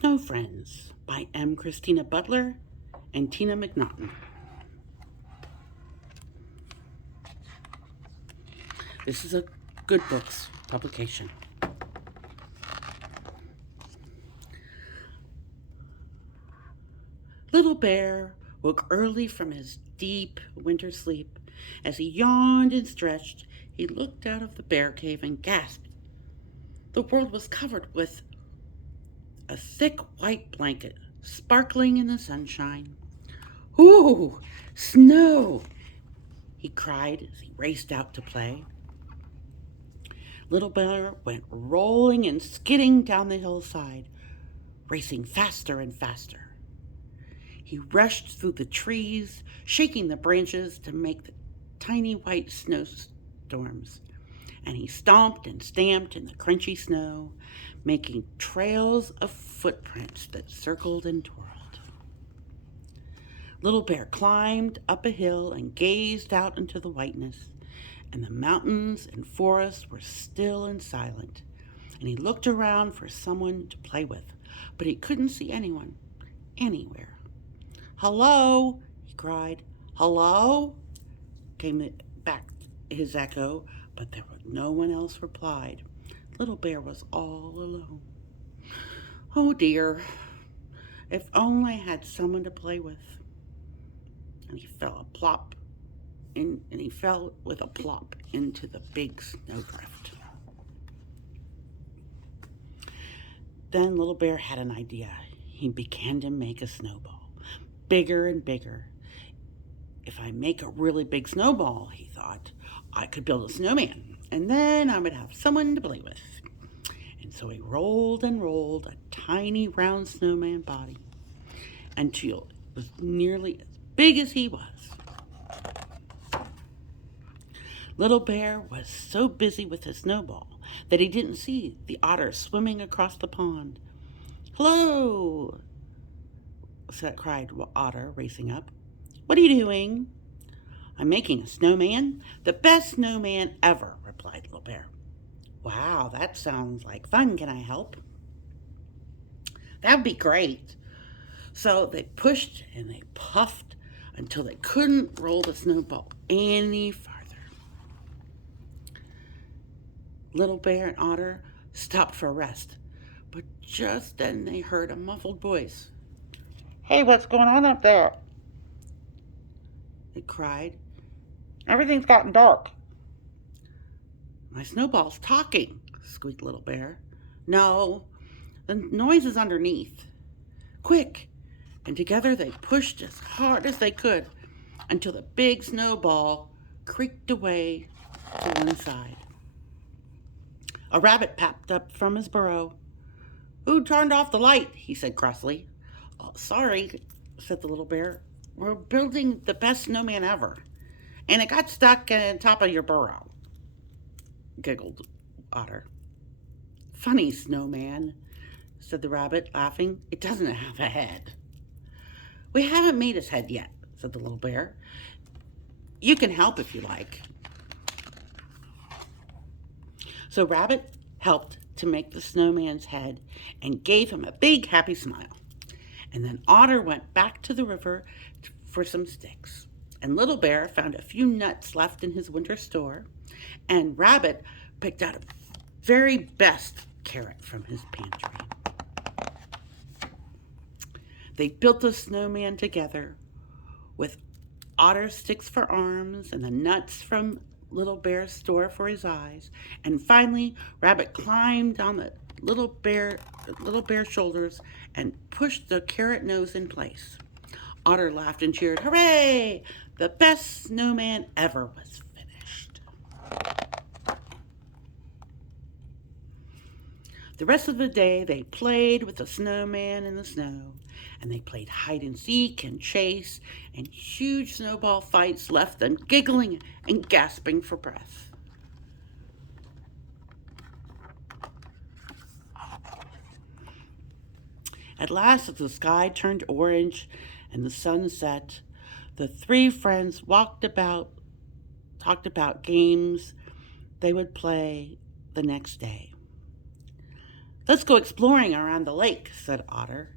Snow Friends by Christina Butler and Tina Macnaughton. This is a Good Books publication. Little Bear woke early from his deep winter sleep. As he yawned and stretched, he looked out of the bear cave and gasped. The world was covered with a thick white blanket, sparkling in the sunshine. "Ooh, snow!" he cried as he raced out to play. Little Bear went rolling and skidding down the hillside, racing faster and faster. He rushed through the trees, shaking the branches to make the tiny white snowstorms, and he stomped and stamped in the crunchy snow, making trails of footprints that circled and twirled. Little Bear climbed up a hill and gazed out into the whiteness, and the mountains and forests were still and silent, and he looked around for someone to play with, but he couldn't see anyone, anywhere. "Hello," he cried. "Hello?" came back his echo, but there was no one else replied. Little Bear was all alone. "Oh dear, if only I had someone to play with." And he fell with a plop into the big snowdrift. Then Little Bear had an idea. He began to make a snowball, bigger and bigger. If I make a really big snowball, he thought, I could build a snowman, and then I would have someone to play with. And so he rolled and rolled a tiny round snowman body until it was nearly as big as he was. Little Bear was so busy with his snowball that he didn't see the otter swimming across the pond. "Hello!" cried Otter, racing up. "What are you doing?" "I'm making a snowman, the best snowman ever," replied Little Bear. "Wow, that sounds like fun. Can I help?" "That would be great." So they pushed and they puffed until they couldn't roll the snowball any farther. Little Bear and Otter stopped for a rest, but just then they heard a muffled voice. "Hey, what's going on up there?" it cried. "Everything's gotten dark." "My snowball's talking," squeaked Little Bear. "No, the noise is underneath." "Quick!" And together they pushed as hard as they could until the big snowball creaked away to one side. A rabbit popped up from his burrow. "Who turned off the light?" he said crossly. "Oh, sorry," said the Little Bear. "We're building the best snowman ever, and it got stuck on top of your burrow," giggled Otter. "Funny snowman," said the rabbit, laughing. "It doesn't have a head." "We haven't made his head yet," said the Little Bear. "You can help if you like." So Rabbit helped to make the snowman's head and gave him a big happy smile. And then Otter went back to the river for some sticks. And Little Bear found a few nuts left in his winter store. And Rabbit picked out a very best carrot from his pantry. They built the snowman together with Otter's sticks for arms and the nuts from Little Bear's store for his eyes. And finally, Rabbit climbed on the Little Bear's shoulders and pushed the carrot nose in place. Otter laughed and cheered. "Hooray! The best snowman ever was finished." The rest of the day they played with the snowman in the snow, and they played hide and seek and chase, and huge snowball fights left them giggling and gasping for breath. At last, as the sky turned orange and the sun set, the three friends talked about games they would play the next day. Let's go exploring around the lake, said Otter.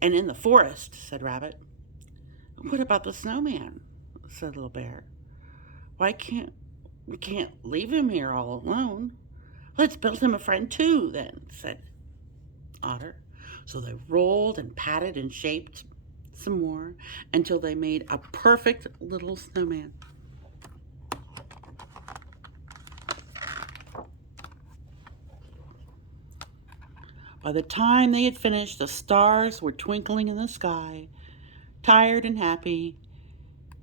And in the forest, said Rabbit. What about the snowman? Said Little Bear. We can't leave him here all alone. Let's build him a friend too, then, said Otter. So they rolled and patted and shaped some more until they made a perfect little snowman. By the time they had finished, the stars were twinkling in the sky. Tired and happy,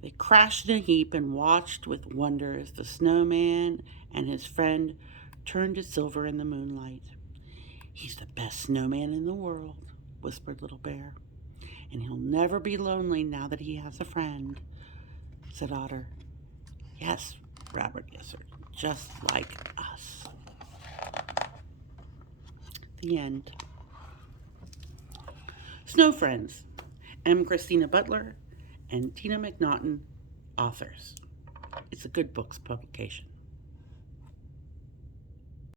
they crashed in a heap and watched with wonder as the snowman and his friend turned to silver in the moonlight. He's the best snowman in the world, whispered Little Bear, and he'll never be lonely now that he has a friend, said Otter. Yes, Rabbit answered, just like us. The end. Snow Friends, M. Christina Butler and Tina Macnaughton, authors. It's a Good Books publication.